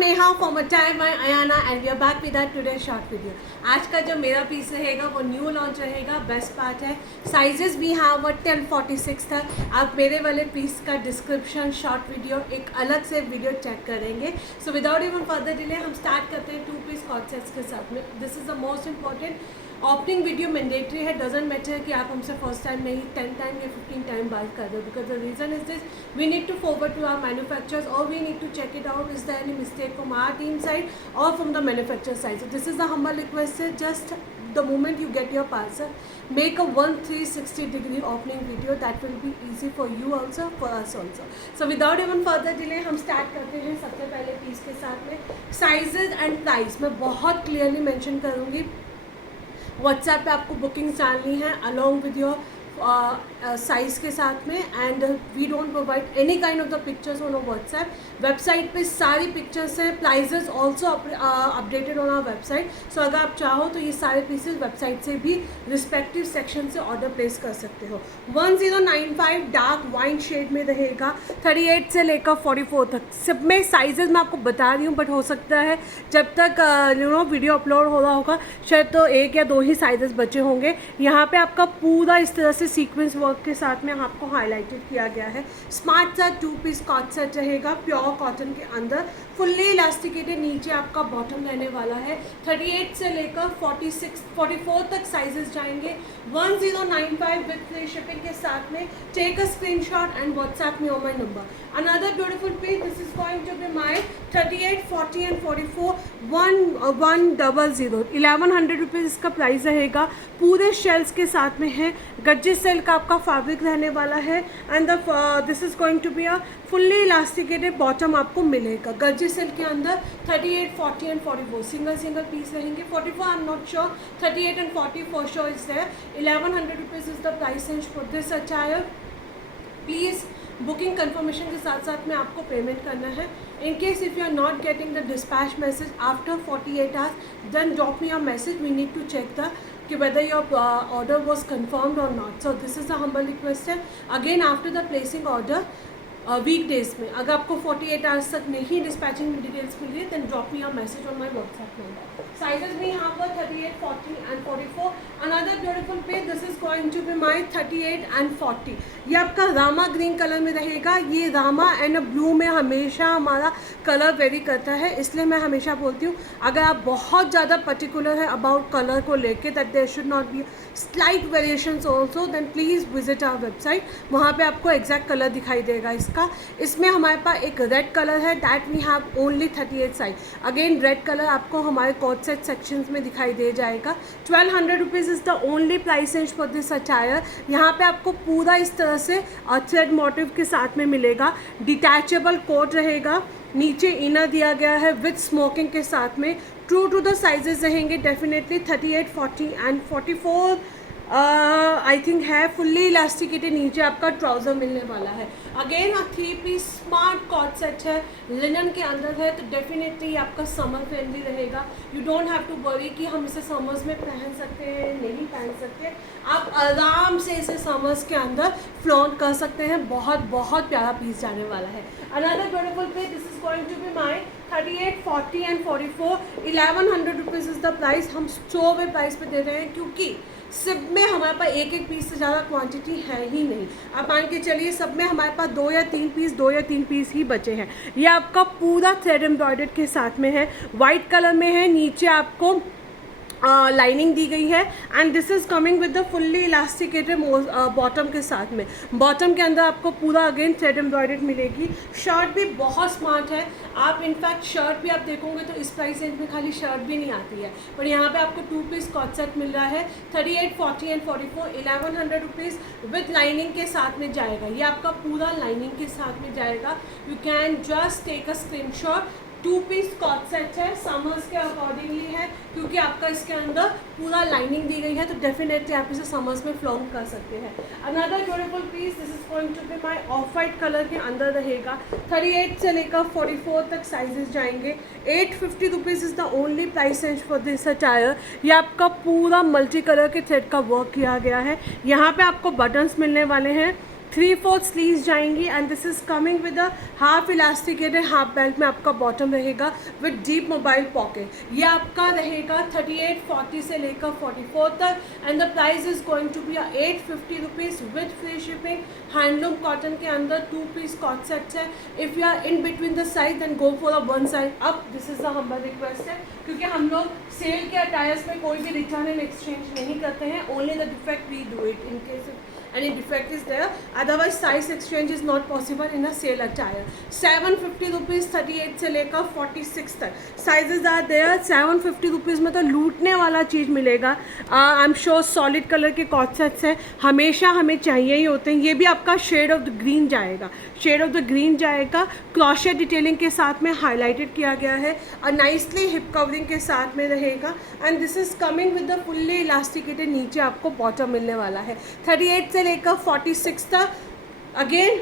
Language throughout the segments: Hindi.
Neha from attire by Ayana and we are back with our today short video. आज का जो मेरा पीस रहेगा वो न्यू लॉन्च रहेगा। बेस्ट पार्ट है साइजेस भी हाँ वो 1046 था। आप मेरे वाले पीस का डिस्क्रिप्शन शॉर्ट वीडियो एक अलग से वीडियो चेक करेंगे। So without even further delay हम स्टार्ट करते हैं 2 पीस कॉर्ड सेट्स के साथ में। This is the most important opening video mandatory है। डजेंट मैटर कि आप हमसे फर्स्ट टाइम नहीं 10 टाइम या 15 टाइम बाय कर दो, because the reason is this, we need to forward to our manufacturers और we need to check it out is there any mistake from our team side or from the manufacturer side. So this is the humble request, just the moment you get your parcel, make a 360-degree opening video. That will be easy for you also, for us also. So without even further delay हम start करते हैं सबसे पहले पीस के साथ में। साइजेज एंड प्राइस मैं बहुत क्लियरली मेंशन करूँगी। व्हाट्सएप पे आपको बुकिंग्स डालनी है अलॉन्ग विद योर साइज़ के साथ में, and we don't provide any kind of the pictures on WhatsApp. Website पे सारी पिक्चर्स हैं, prices also updated on our website. So अगर आप चाहो तो ये सारे पीसेस वेबसाइट से भी रिस्पेक्टिव सेक्शन से ऑर्डर प्लेस कर सकते हो। 1095 डार्क वाइन शेड में रहेगा, 38 से लेकर 44 तक। सब में साइजेस मैं आपको बता रही हूँ, बट हो सकता है जब तक वीडियो अपलोड हो रहा होगा शायद तो 1 या 2 ही साइजेस बचे होंगे। यहाँ पे आपका पूरा इस तरह से सीक्वेंस वर्क के साथ में आपको हाईलाइटेड किया गया है। स्मार्ट सा 2 पीस कॉर्ड सेट रहेगा, प्योर कॉटन के अंदर, फुल्ली इलास्टिकेटेड। नीचे आपका बॉटम रहने वाला है। 38 से लेकर 44 तक साइजेस जाएंगे। 1095 विद फ्री शिपिंग के साथ में। Take a screenshot and WhatsApp me on my number. Another beautiful piece, this is going to be my 38, 40 and 44 1100 1100 rupees इसका प्राइस रहेगा। पूरे शेल्स के साथ में है। गज्जे सेल का आपका फैब्रिक रहने वाला है, and this is going to be a fully elasticated bottom आपको मिलेगा। गज्जे सेल के अंदर 38, 40 एंड 44 सिंगल पीस रहेंगे। 44 I am not sure, 38 and 40 for sure is there. 1100 rupees is the price range for this attire. Please booking confirmation के साथ साथ में आपको पेमेंट करना है। In case if you are not getting the dispatch message after 48 hours, then drop me a message, we need to check the कि whether your order was confirmed or not. So this is the humble request है। Again after the placing order weekdays में अगर आपको 48 आवर्स तक नहीं डिस्पैचिंग डिटेल्स मिल रही है, then drop me a message on my WhatsApp number. Sizes भी यहाँ पर 38, 40 and 44। Another beautiful piece, this is going to be my 38 and 40। ये आपका रामा ग्रीन कलर में रहेगा। ये रामा एंड ब्लू में हमेशा हमारा कलर वेरी करता है, इसलिए मैं हमेशा बोलती हूँ अगर आप बहुत ज़्यादा पर्टिकुलर है अबाउट कलर को लेके, that there should not be slight variations also, then please visit our website. वहाँ पे आपको एग्जैक्ट कलर दिखाई देगा इसका। इसमें हमारे पास एक रेड कलर है, that we have only 38 size. Again red colour आपको हमारे कॉर्ड सेट सेक्शंस में दिखाई दे जाएगा। 1200 rupees is the only price range for this attire. यहाँ पे आपको पूरा इस तरह से थ्रेड मोटिव के साथ में मिलेगा। डिटैचेबल कोट रहेगा, नीचे इनर दिया गया है विथ स्मोकिंग के साथ में। ट्रू टू द साइजेस रहेंगे डेफिनेटली। 38, 40 एंड 44 आई थिंक है। फुल्ली इलास्टिकेटेड नीचे आपका ट्राउज़र मिलने वाला है। अगेन 3 पीस स्मार्ट कॉर्ड सेट है, लिनन के अंदर है, तो डेफिनेटली आपका समर फ्रेंडली रहेगा। You don't have to worry कि हम इसे समर्स में पहन सकते हैं नहीं पहन सकते। आप आराम से इसे समर्स के अंदर फ्लॉन्ट कर सकते हैं। बहुत प्यारा पीस जाने वाला है। Another beautiful piece, this is going to be my 38, 40 and 44। 1100 rupees is the price. हम 100 में प्राइस पे दे रहे हैं क्योंकि सब में हमारे पास एक पीस से ज़्यादा क्वांटिटी है ही नहीं। आप मान के चलिए सब में हमारे पास 2 या 3 पीस ही बचे हैं। ये आपका पूरा थ्रेड एम्ब्रॉयडर्ड के साथ में है, वाइट कलर में है। नीचे आपको लाइनिंग दी गई है, and this is coming with the fully elasticated bottom के साथ में। बॉटम के अंदर आपको पूरा अगेन थ्रेड एम्ब्रॉयडर्ड मिलेगी। शर्ट भी बहुत स्मार्ट है। आप इनफैक्ट शर्ट भी आप देखोगे तो इस प्राइस रेंज में खाली शर्ट भी नहीं आती है, पर यहाँ पे आपको 2 पीस कॉर्ड सेट मिल रहा है। 38, 40 एंड 44 1100 रुपीज़ विद लाइनिंग के साथ में जाएगा। ये आपका पूरा लाइनिंग के साथ में जाएगा। You can just take a screenshot. 2 piece cord set है, समर्स के अकॉर्डिंगली है क्योंकि आपका इसके अंदर पूरा लाइनिंग दी गई है, तो डेफिनेटली आप इसे समर्स में फ्लॉन्ट कर सकते हैं। Another beautiful piece, this is going to be my off white colour के अंदर रहेगा। 38 से लेकर 44 तक साइजेस जाएंगे। 850 rupees is the only price range for this attire. ये आपका पूरा मल्टी कलर के थ्रेड का वर्क किया गया है। यहाँ पे आपको बटन्स मिलने वाले हैं। 3/4 स्लीव्स जाएंगी and this is coming with a half elasticated half belt में आपका बॉटम रहेगा विद डीप मोबाइल पॉकेट। ये आपका रहेगा 38-40 से लेकर 44 तक and the price is going to be 850 rupees with free shipping. Handloom cotton के अंदर 2 पीस कॉट सेट्स है। If you are in between the size then go for a one size up, this is the humble request है, क्योंकि हम लोग सेल के अटायर्स में कोई भी रिटर्न एंड एक्सचेंज नहीं करते हैं, only the defect we do it in case any defect is there, otherwise size exchange is not possible in a sale attire। 750 rupees 38 से लेकर 46 तक साइजेस आर देयर। 750 रुपीज़ में तो लूटने वाला चीज़ मिलेगा। I am sure solid colour के कॉट सेट्स हैं, हमेशा हमें चाहिए ही होते हैं। ये भी आपका शेड ऑफ द ग्रीन जाएगा, शेड ऑफ द ग्रीन जाएगा, क्रोशे डिटेलिंग के साथ में हाईलाइटेड किया गया है और नाइसली हिप कवरिंग के साथ में रहेगा and this is coming with the fully elasticated नीचे आपको बॉटम मिलने वाला है। 38 से लेकर 46 तक। अगेन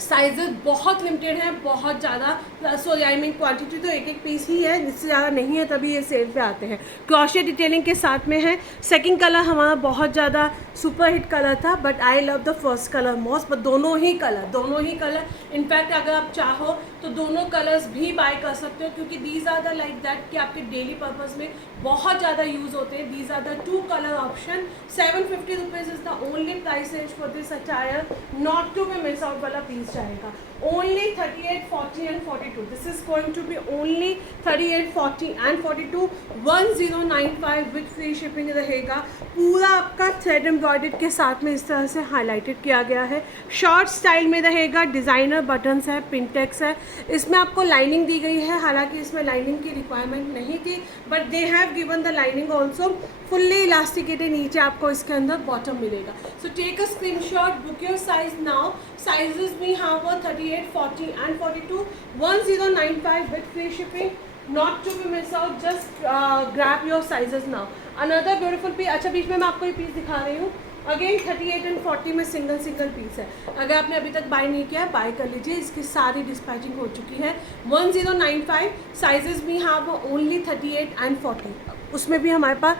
साइजेस बहुत लिमिटेड हैं, बहुत ज़्यादा, सॉरी आई मीन क्वांटिटी तो एक पीस ही है, जिससे ज़्यादा नहीं है, तभी ये सेल पे आते हैं। क्रोशे डिटेलिंग के साथ में है। सेकंड कलर हमारा बहुत ज़्यादा सुपर हिट कलर था, but I love the first colour most. But दोनों ही कलर इनफैक्ट अगर आप चाहो तो दोनों कलर्स भी बाय कर सकते हो, क्योंकि these are the like that कि आपके डेली पर्पज़ में बहुत ज़्यादा यूज़ होते हैं। These are the 2 colour option. 750 rupees is the only price range for this attire, not to be miss out वाला पीस जाएगा। Only 38, 40 and 42. This is going to be only 38, 40 and 42. 1095 with free shipping रहेगा। पूरा आपका थ्रेड एम्ब्रॉयडर्ड के साथ में इस तरह से हाईलाइटेड किया गया है। शॉर्ट स्टाइल में रहेगा, डिज़ाइनर बटन्स है, पिनटेक्स है। इसमें आपको लाइनिंग दी गई है, हालांकि इसमें लाइनिंग की रिक्वायरमेंट नहीं थी, but they have given the lining also. Fully elasticated नीचे आपको इसके अंदर बॉटम मिलेगा। So take a screenshot, book your size now. Sizes भी यहाँ पर 38, 40 and 42, 1095 with free shipping, not to be miss out, just grab your sizes now। Another beautiful piece, अच्छा बीच में मैं आपको ये पीस दिखा रही हूँ। अगेन 38 एंड 40 में सिंगल पीस है। अगर आपने अभी तक बाय नहीं किया है, बाय कर लीजिए, इसकी सारी डिस्पैचिंग हो चुकी है। 1095 साइजेस भी यहाँ पर ओनली 38 एंड 40, उसमें भी हमारे पास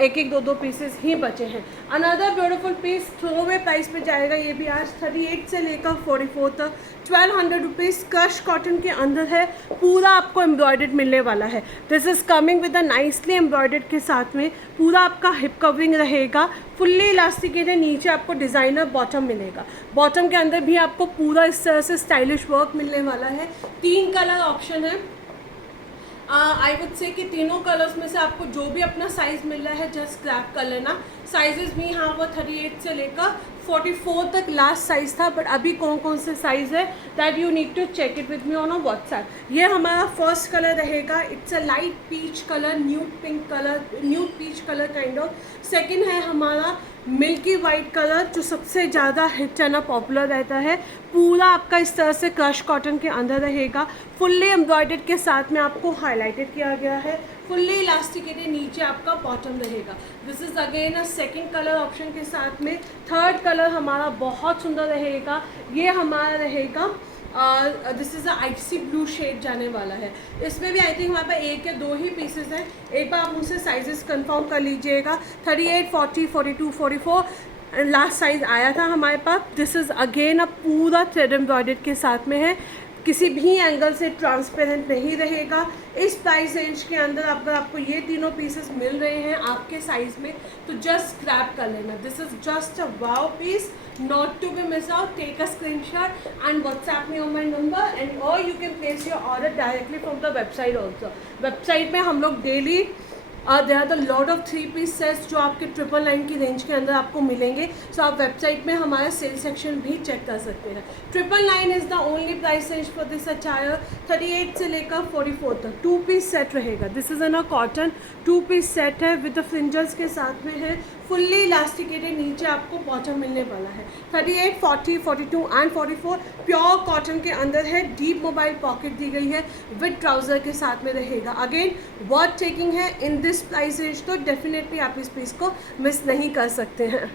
एक 2 पीसेस ही बचे हैं। अनदर ब्यूटीफुल पीस थ्रोवे प्राइस पे जाएगा, ये भी आज 38 से लेकर 44 तक 1200 रुपीज़। क्रश कॉटन के अंदर है, पूरा आपको एम्ब्रॉयडर्ड मिलने वाला है। This is coming with a nicely embroidered के साथ में पूरा आपका हिप कवरिंग रहेगा। फुल्ली इलास्टिकेटेड नीचे आपको डिज़ाइनर बॉटम मिलेगा। बॉटम के अंदर भी आपको पूरा इस तरह से स्टाइलिश वर्क मिलने वाला है। 3 कलर ऑप्शन है। आई वुड से कि तीनों कलर्स में से आपको जो भी अपना साइज़ मिल रहा है जस्ट ग्रैब कर लेना। साइजेस भी यहाँ पर 38 से लेकर 44 तक लास्ट साइज़ था, बट अभी कौन से साइज़ है that you need to check it with me on a WhatsApp. ये हमारा फर्स्ट कलर रहेगा, it's a light peach colour, nude pink colour, nude peach colour kind of. Second है हमारा मिल्की वाइट कलर, जो सबसे ज़्यादा हिट एंड पॉपुलर रहता है। पूरा आपका इस तरह से क्रश कॉटन के अंदर रहेगा, फुल्ली एम्ब्रॉयडर्ड के साथ में आपको हाईलाइटेड किया गया है। फुल्ली इलास्टिकेटेड नीचे आपका बॉटम रहेगा। This is again a second colour option के साथ में। थर्ड कलर हमारा बहुत सुंदर रहेगा, ये हमारा रहेगा this is a icy blue shade जाने वाला है। इसमें भी आई थिंक हमारे पास 1 या 2 ही पीसेस हैं। एक बार आप मुझसे साइजेस कंफर्म कर लीजिएगा। 38, 40, 42, 44 लास्ट साइज़ आया था हमारे पास। दिस इज़ अगेन अब पूरा थ्रेड एम्ब्रॉयडर्ड के साथ में है, किसी भी एंगल से ट्रांसपेरेंट नहीं रहेगा। इस प्राइस रेंज के अंदर अगर आपको ये तीनों पीसेस मिल रहे हैं आपके साइज़ में, तो जस्ट ग्रैब कर लेना। This is just a wow piece, not to be miss out. Take a screenshot and WhatsApp me on my number, and or you can place your order directly from the website also। Website में हम लोग daily there are the lot of 3 piece sets जो आपके 999 की रेंज के अंदर आपको मिलेंगे। सो आप वेबसाइट में हमारा सेल सेक्शन भी चेक कर सकते हैं। 999 is the only price range for this attire. 38 से लेकर 44 तक 2 पीस सेट रहेगा। This is an a cotton 2 piece set है विद द फ्रिंजल्स के साथ में है। फुल्ली इलास्टिकेटेड नीचे आपको बॉटम मिलने वाला है। 38, 40, 42 एंड 44 प्योर कॉटन के अंदर है। डीप मोबाइल पॉकेट दी गई है, विद ट्राउज़र के साथ में रहेगा। अगेन वर्थ टेकिंग है इन दिस प्राइस रेंज, तो डेफिनेटली आप इस पीस को मिस नहीं कर सकते हैं।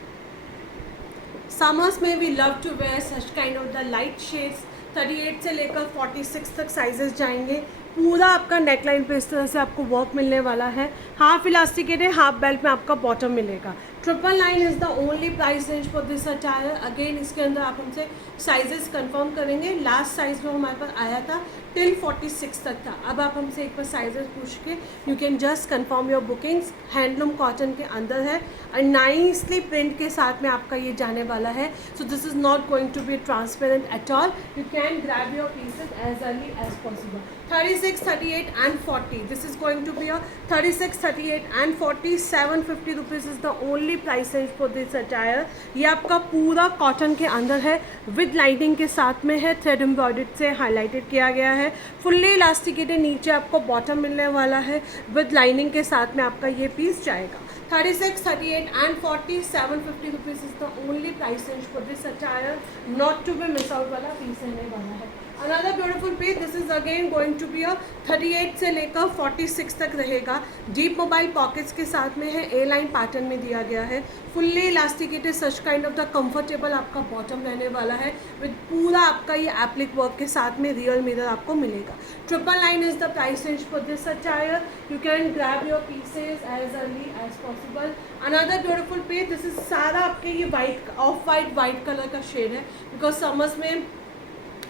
समर्स में we love to wear such kind of the light shades. 38 से लेकर 46 तक साइजेस जाएंगे। पूरा आपका नेकलाइन पे इस तरह से आपको वर्क मिलने वाला है। हाफ इलास्टिकेटेड हाफ बेल्ट में आपका बॉटम मिलेगा। 999 is the only price range for this attire. Again इसके अंदर आप हमसे साइजेस कंफर्म करेंगे। लास्ट साइज जो हमारे पास आया था टिल 46 तक था। अब आप हमसे एक बार साइजेस पूछ के you can just confirm your bookings. Handloom cotton के अंदर है और नाइसली प्रिंट के साथ में आपका ये जाने वाला है। So this is not going to be transparent at all. You can grab your pieces as early as possible. 36, 38 and 40. This is going to be a 36, 38 and 40. 750 rupees is the only price range for this attire. ये आपका पूरा कॉटन के अंदर है, विद लाइनिंग के साथ में है, थ्रेड एम्ब्रॉयडर्ड से हाईलाइटेड किया गया है, फुल्ली इलास्टिकेटेड, नीचे आपको बॉटम मिलने वाला है, विद लाइनिंग के साथ में आपका ये पीस जाएगा। 36, 38 and 40. 750 rupees is the only price range for this attire. Not to be miss out वाला पीस रहने वाला है। Another beautiful piece, this is again going to be a 38 से लेकर 46 तक रहेगा। डीप मोबाइल पॉकेट्स के साथ में है, ए लाइन पैटर्न में दिया गया है, fully elasticated, such kind of the comfortable आपका बॉटम रहने वाला है, विद पूरा आपका ये एप्लिक वर्क के साथ में रियल मिरर आपको मिलेगा। 999 is the price range for this attire. You can grab your pieces as early as possible. Another beautiful piece, this is सारा आपके ये वाइट, ऑफ वाइट कलर का शेड है, बिकॉज समर्स में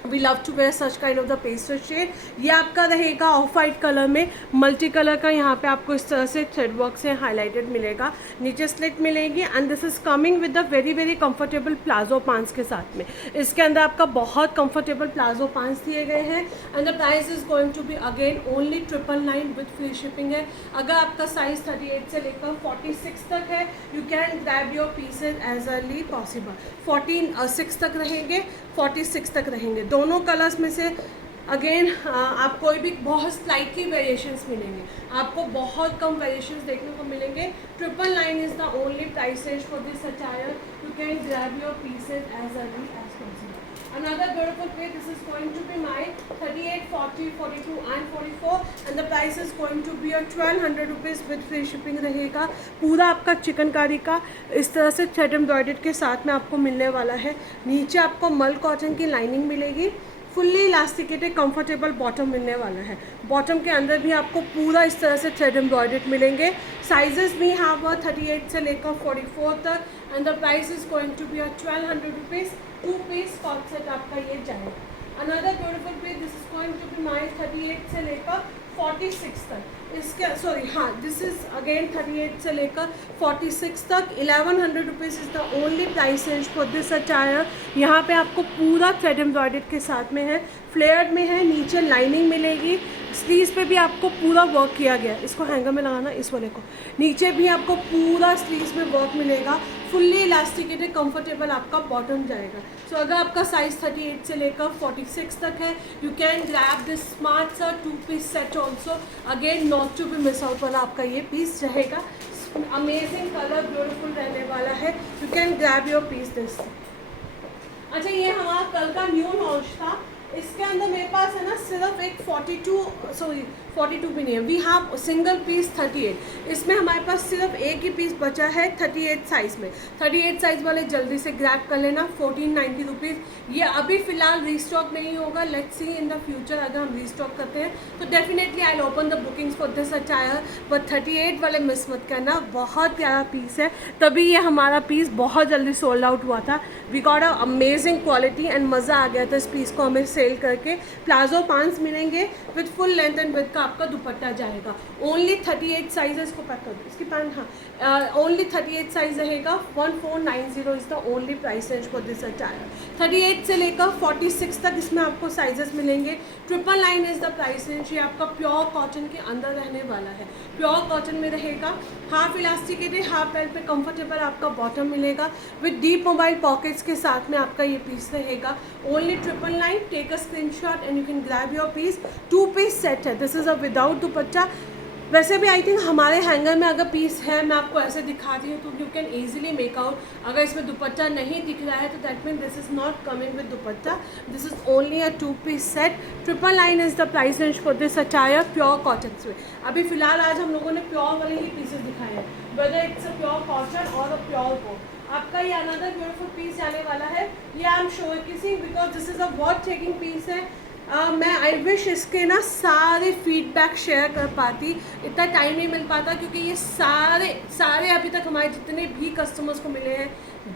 we love to wear such kind of the pastel shade. ये आपका रहेगा ऑफ वाइट कलर में, मल्टी कलर का, यहाँ पे आपको इस तरह से थ्रेड वर्क से हाईलाइटेड मिलेगा, नीचे स्लिट मिलेगी, and this is coming with the very comfortable palazzo pants के साथ में। इसके अंदर आपका बहुत कंफर्टेबल प्लाजो पांस दिए गए हैं, and the price is going to be again only 999 with free shipping है। अगर आपका साइज 38 से लेकर 46 तक है, you can grab your pieces as early possible. 46 तक रहेंगे, 46 तक रहेंगे, दोनों कलर्स में से। अगेन आप कोई भी बहुत स्लाइटली वेरिएशंस मिलेंगे, आपको बहुत कम वेरिएशंस देखने को मिलेंगे। 999 is the only price range for this attire. You can grab your pieces as early as possible. Another beautiful piece, this is going to be my 38, 40, 42 and 44, and the price is going to be a 1200 rupees with free shipping रहेगा। पूरा आपका चिकनकारी का इस तरह से थ्रेड एम्ब्रॉयडर्ड के साथ में आपको मिलने वाला है। नीचे आपको मल कॉटन की लाइनिंग मिलेगी, फुल्ली इलास्टिकेटेड कंफर्टेबल बॉटम मिलने वाला है। बॉटम के अंदर भी आपको पूरा इस तरह से थ्रेड एम्ब्रॉयडर्ड मिलेंगे। साइजेस भी यहाँ पर 38 से लेकर 44 तक, and the price is going to be a 1200 rupees. 2 piece coord set आपका ये जाएगा। Another beautiful piece, this is going to be my 38 से लेकर 46 तक। इसके दिस इज अगेन 38 से लेकर 46 तक। 1100 rupees is the only price range for this attire. यहाँ पे आपको पूरा थ्रेड एम्ब्रॉयडर्ड के साथ में है, फ्लेयर्ड में है, नीचे लाइनिंग मिलेगी, स्लीव्स पे भी आपको पूरा वर्क किया गया है। इसको हैंगर में लगाना, इस वाले को, नीचे भी आपको पूरा स्लीव्स में वर्क मिलेगा, फुल्ली इलास्टिकेटेड कंफर्टेबल आपका बॉटम जाएगा। सो अगर आपका साइज 38 से लेकर 46 तक है, you can grab this smart सा 2 piece set also. Again not to be miss out वाला आपका ये पीस रहेगा। अमेजिंग कलर, ब्यूटीफुल रहने वाला है। You can grab your piece this. अच्छा, ये हमारा कल का न्यू लॉन्च था। इसके अंदर मेरे पास है ना सिर्फ एक 42 भी नहीं है, वी हैव सिंगल पीस 38। इसमें हमारे पास सिर्फ एक ही पीस बचा है 38 साइज़ में। 38 साइज़ वाले जल्दी से ग्रैब कर लेना। 1490 रुपीज़। ये अभी फ़िलहाल रीस्टॉक नहीं होगा, let's see in the future अगर हम रीस्टॉक करते हैं तो definitely I will open the bookings for this attire. But 38 वाले मिस मत करना, बहुत प्यारा पीस है। तभी ये हमारा पीस बहुत जल्दी सोल्ड आउट हुआ था। We got a amazing quality and मज़ा आ गया था इस पीस को हमें सेल करके। प्लाजो पांस मिलेंगे with full length and with का आपका दुपट्टा जाएगा। ओनली 38 साइज है, इसको पैक कर दो, इसकी पैंट, हाँ, ओनली 38 साइज रहेगा। 1490 is the only price range for this attire. 38 से लेकर 46 तक इसमें आपको साइजेस मिलेंगे। 999 इज़ द प्राइस रेंज। ये आपका प्योर कॉटन के अंदर रहने वाला है, प्योर कॉटन में रहेगा। हाफ इलास्टिकेटेड, हाफ बेल्ट पे कंफर्टेबल आपका बॉटम मिलेगा, विद डीप मोबाइल पॉकेट्स के साथ में आपका ये पीस रहेगा। Only 999। Take a screenshot and you can grab your piece. 2 piece set है, this is a without dupatta. वैसे भी आई थिंक हमारे हैंगर में अगर पीस है, मैं आपको ऐसे दिखा रही हूँ तो you can easily make out. अगर इसमें दुपट्टा नहीं दिख रहा है तो that mean this is not coming with dupatta, this is only a 2 piece set. 999 is the price range for this attire, pure cotton में। अभी फ़िलहाल आज हम लोगों ने प्योर वाले ही पीसेस दिखाए हैं, whether it's a pure cotton और अ प्योर वो। आपका ये अनदर ब्यूटीफुल पीस जाने वाला है। ये I am showing because this is a worth taking piece है। मैं आई विश इसके ना सारे फीडबैक शेयर कर पाती, इतना टाइम नहीं मिल पाता क्योंकि ये सारे अभी तक हमारे जितने भी कस्टमर्स को मिले हैं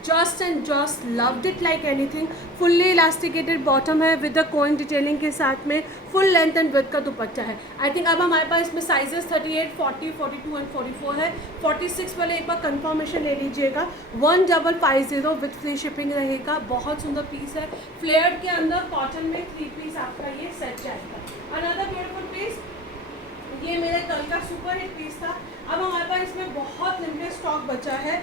just and just loved it like anything. Fully elasticated bottom है विद द कोइन डिटेलिंग के साथ में, फुल लेंथ एंड विड्थ का दुपट्टा है। आई थिंक अब हमारे पास इसमें साइजेस 38, 40, 42 एंड 44 है। 46 वाले एक बार कंफर्मेशन ले लीजिएगा। 1550 विद फ्री शिपिंग रहेगा। बहुत सुंदर पीस है, फ्लेयर्ड के अंदर कॉटन में 3 पीस आपका ये सेट जाएगा। अनदर ब्यूटीफुल पीस, ये मेरे कल का सुपर हिट पीस था। अब हमारे पास इसमें बहुत लिमिटेड स्टॉक बचा है।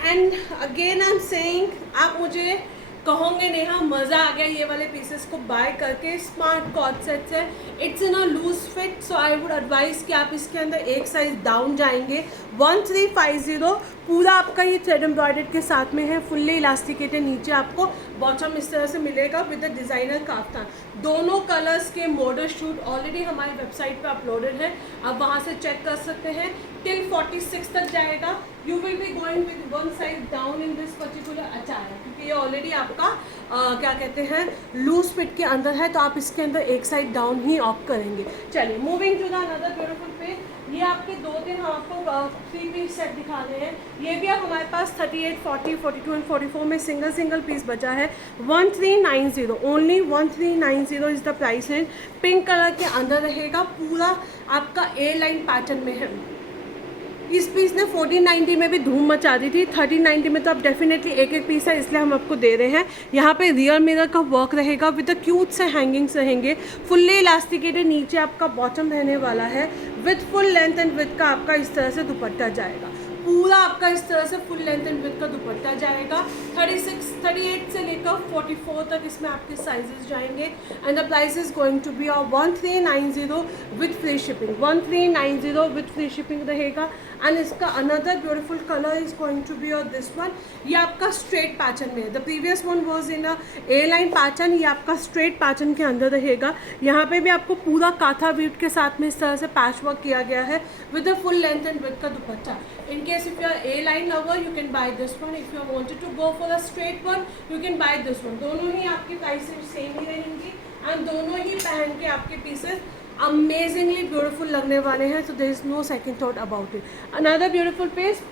And again I am saying, आप मुझे कहोगे नेहा मज़ा आ गया ये वाले पीसेस को बाय करके। स्मार्ट कॉर्ड सेट्स है, it's in a loose fit, so I would advise कि आप इसके अंदर एक साइज डाउन जाएंगे। 1350 पूरा आपका ये थ्रेड एम्ब्रॉयडर्ड के साथ में है, फुल्ली इलास्टिकेटेड, नीचे आपको बॉटम इस तरह से मिलेगा विद द डिज़ाइनर काफ्तान। दोनों कलर्स के मॉडल शूट ऑलरेडी हमारी वेबसाइट पे अपलोडेड है, आप वहाँ से चेक कर सकते हैं। टिल 46 तक जाएगा। You will be going with 1 size down in this particular attire, क्योंकि ये ऑलरेडी आपका क्या कहते हैं लूज फिट के अंदर है, तो आप इसके अंदर एक साइड डाउन ही ऑप्ट करेंगे। चलिए moving to the another beautiful पे, ये आपके 2-3 हम आपको 3 पीस सेट दिखा रहे हैं। ये भी अब हमारे पास 38, 40, 42 एंड 44 में सिंगल पीस बचा है। 1390 only 1390 is the price range. Pink colour के अंदर रहेगा, पूरा आपका ए लाइन पैटर्न में है। इस पीस ने 1490 में भी धूम मचा दी थी, 1390 में तो अब डेफिनेटली एक पीस है, इसलिए हम आपको दे रहे हैं। यहाँ पे रियर मिरर का वर्क रहेगा विद द क्यूट से हैंगिंग्स रहेंगे। फुल्ली इलास्टिकेटेड नीचे आपका बॉटम रहने वाला है with full length and with का आपका इस तरह से दुपट्टा जाएगा। पूरा आपका इस तरह से फुल लेंथ एंड विथ का दुपट्टा जाएगा। 36, 38 से लेकर 44 तक इसमें आपके साइजेस जाएंगे। And the price is going to be 1390 with free shipping. 1390 with free shipping रहेगा। एंड इसका another beautiful colour is going to be और दिस वन, ये आपका स्ट्रेट पैटर्न में है। The previous one was in a A line pattern, ये आपका स्ट्रेट पैटर्न के अंदर रहेगा। यहाँ पे भी आपको पूरा काथा वीट के साथ में इस तरह से पैच वर्क किया गया है with the full length and with का दुपट्टा। In case if you are a line lover, you can buy this one. If you wanted to go for a straight one, you can buy this one. दोनों ही आपकी प्राइसेस सेम ही रहेंगी एंड दोनों ही पहन के आपके पीसेस अमेजिंगली ब्यूटीफुल लगने वाले हैं, so there is no second thought about it. Another beautiful piece,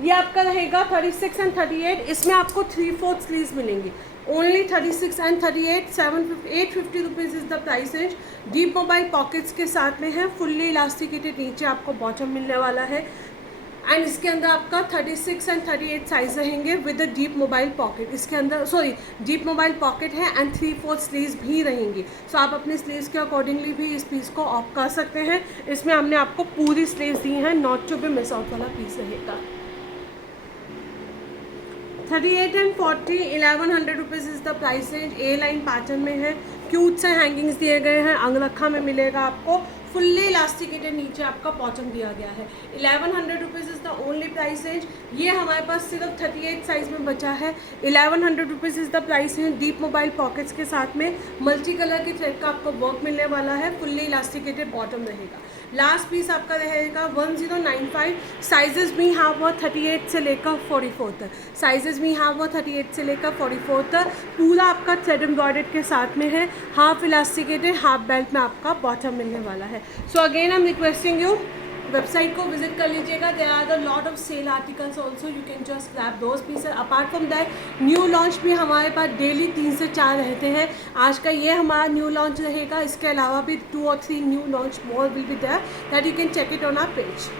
ये आपका रहेगा 36 एंड 38, इसमें आपको 3/4 स्लीव्स मिलेंगी। Only 36 and 38, 850 rupees is the price range. Deep mobile pockets के साथ में है, फुल्ली इलास्टिकेटेड नीचे आपको बॉटम मिलने वाला है। एंड इसके अंदर आपका 36 एंड 38 साइज रहेंगे with the deep mobile pocket. इसके अंदर डीप मोबाइल पॉकेट है एंड 3/4 स्लीव्स भी रहेंगी। सो आप अपने स्लीव्स के अकॉर्डिंगली भी इस पीस को ऑप्ट कर सकते हैं। इसमें हमने आपको पूरी स्लीव्स दी हैं, not to be miss out वाला पीस रहेगा। 38 and 40, 1100 rupees is the price range. A line pattern में है, क्यूट से हैंगिंग्स दिए गए हैं, अंगरखा में मिलेगा आपको। फुल्ली इलास्टिकेटेड नीचे आपका बॉटम दिया गया है। 1100 rupees is the only price range. ये हमारे पास सिर्फ 38 साइज़ में बचा है। 1100 rupees is the price range. Deep mobile pockets के साथ में मल्टी कलर के थ्रेड का आपको वर्क मिलने वाला है। फुल्ली इलास्टिकेटेड बॉटम रहेगा। लास्ट पीस आपका रहेगा 1095। साइजेस भी यहाँ वो 38 से लेकर 44 तक, साइजेस भी यहाँ वो 38 से लेकर 44 तक। पूरा आपका थ्रेड एम्ब्रॉयडर्ड के साथ में है, हाफ इलास्टिकेटेड, हाफ बेल्ट में आपका बॉटम मिलने वाला है। So again I am requesting you, website को विजिट कर लीजिएगा। There are the lot of sale articles also, you can just grab those pieces. Apart from that new launch भी हमारे पास डेली 3 से 4 रहते हैं। आज का ये हमारा न्यू लॉन्च रहेगा, इसके अलावा भी 2 और 3 new launch more will be there that you can check it on our page.